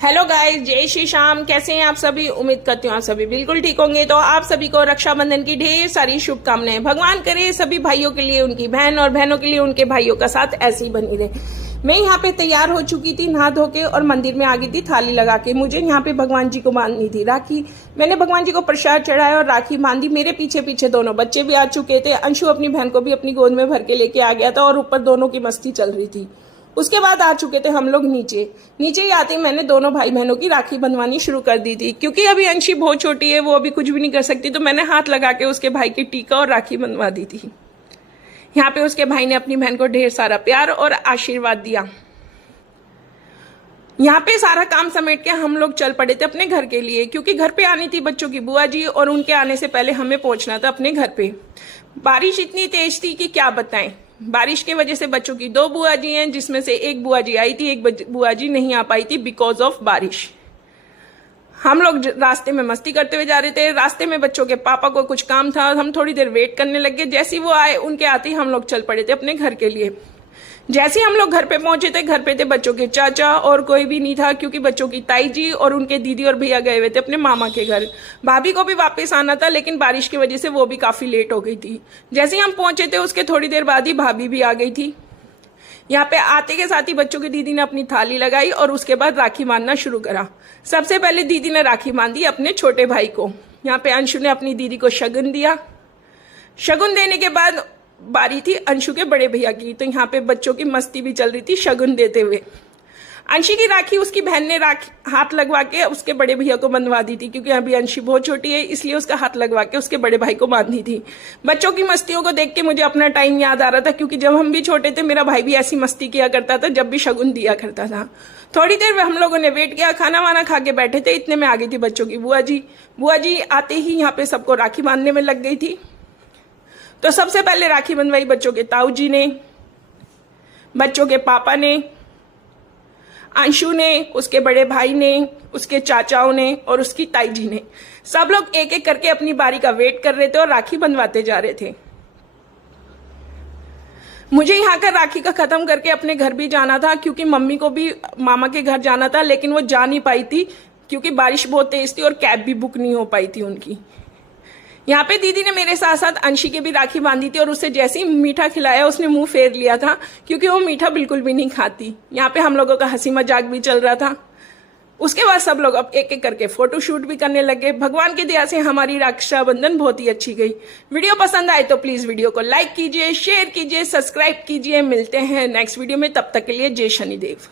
Hello guys, जय श्री श्याम। कैसे हैं आप सभी? उम्मीद करती हूँ आप सभी बिल्कुल ठीक होंगे। तो आप सभी को रक्षाबंधन की ढेर सारी शुभकामनाएं। भगवान करे सभी भाइयों के लिए उनकी बहन और बहनों के लिए उनके भाइयों का साथ ऐसे ही बनी रहे। मैं यहाँ पे तैयार हो चुकी थी, नहा धो के, और मंदिर में आ गई थी थाली लगा के। मुझे यहाँ पे भगवान जी को बांधनी थी राखी। मैंने भगवान जी को प्रसाद चढ़ाया और राखी बांधी। मेरे पीछे पीछे दोनों बच्चे भी आ चुके थे। अंशु अपनी बहन को भी अपनी गोद में भर के लेके आ गया था और ऊपर दोनों की मस्ती चल रही थी। उसके बाद आ चुके थे हम लोग नीचे ही आते मैंने दोनों भाई बहनों की राखी बनवानी शुरू कर दी थी। क्योंकि अभी अंशी बहुत छोटी है, वो अभी कुछ भी नहीं कर सकती, तो मैंने हाथ लगा के उसके भाई की टीका और राखी बनवा दी थी। यहाँ पे उसके भाई ने अपनी बहन को ढेर सारा प्यार और आशीर्वाद दिया। यहाँ पे सारा काम समेट के हम लोग चल पड़े थे अपने घर के लिए, क्योंकि घर पे आनी थी बच्चों की बुआ जी और उनके आने से पहले हमें पहुंचना था अपने घर पे। बारिश इतनी तेज थी कि क्या बताएं। बारिश की वजह से बच्चों की दो बुआ जी हैं, जिसमें से एक बुआ जी आई थी, एक बुआ जी नहीं आ पाई थी बिकॉज ऑफ बारिश। हम लोग रास्ते में मस्ती करते हुए जा रहे थे। रास्ते में बच्चों के पापा को कुछ काम था, हम थोड़ी देर वेट करने लगे। जैसे ही वो आए, उनके आते ही हम लोग चल पड़े थे अपने घर के लिए। जैसे ही हम लोग घर पे पहुंचे थे, घर पे थे बच्चों के चाचा और कोई भी नहीं था, क्योंकि बच्चों की ताई जी और उनके दीदी और भैया गए हुए थे अपने मामा के घर। भाभी को भी वापस आना था, लेकिन बारिश की वजह से वो भी काफी लेट हो गई थी। जैसे ही हम पहुंचे थे, उसके थोड़ी देर बाद ही भाभी भी आ गई थी। यहाँ पे आते के साथ ही बच्चों की दीदी ने अपनी थाली लगाई और उसके बाद राखी बांधना शुरू करा। सबसे पहले दीदी ने राखी बांधी अपने छोटे भाई को। यहाँ पे अंशु ने अपनी दीदी को शगुन दिया। शगुन देने के बाद बारी थी अंशु के बड़े भैया की। तो यहाँ पे बच्चों की मस्ती भी चल रही थी शगुन देते हुए। अंशी की राखी उसकी बहन ने हाथ लगवा के उसके बड़े भैया को बंधवा दी थी, क्योंकि अभी अंशी बहुत छोटी है, इसलिए उसका हाथ लगवा के उसके बड़े भाई को बांधी थी। बच्चों की मस्तियों को देख के मुझे अपना टाइम याद आ रहा था, क्योंकि जब हम भी छोटे थे मेरा भाई भी ऐसी मस्ती किया करता था जब भी शगुन दिया करता था। थोड़ी देर में हम लोगों ने वेट किया, खाना वाना खा के बैठे थे। इतने में आ गई थी बच्चों की बुआ जी। बुआ जी आते ही यहाँ पे सबको राखी बांधने में लग गई थी। तो सबसे पहले राखी बंधवाई बच्चों के ताऊ जी ने, बच्चों के पापा ने, अंशु ने, उसके बड़े भाई ने, उसके चाचाओं ने और उसकी ताई जी ने। सब लोग एक एक करके अपनी बारी का वेट कर रहे थे और राखी बंधवाते जा रहे थे। मुझे यहाँ का राखी का खत्म करके अपने घर भी जाना था, क्योंकि मम्मी को भी मामा के घर जाना था, लेकिन वो जा नहीं पाई थी क्योंकि बारिश बहुत तेज थी और कैब भी बुक नहीं हो पाई थी उनकी। यहाँ पे दीदी ने मेरे साथ साथ अंशी की भी राखी बांधी थी और उसे जैसे ही मीठा खिलाया उसने मुंह फेर लिया था, क्योंकि वो मीठा बिल्कुल भी नहीं खाती। यहाँ पे हम लोगों का हंसी मजाक भी चल रहा था। उसके बाद सब लोग अब एक एक करके फोटो शूट भी करने लगे। भगवान की दया से हमारी रक्षाबंधन बहुत ही अच्छी गई। वीडियो पसंद आए तो प्लीज वीडियो को लाइक कीजिए, शेयर कीजिए, सब्सक्राइब कीजिए। मिलते हैं नेक्स्ट वीडियो में, तब तक के लिए जय शनिदेव।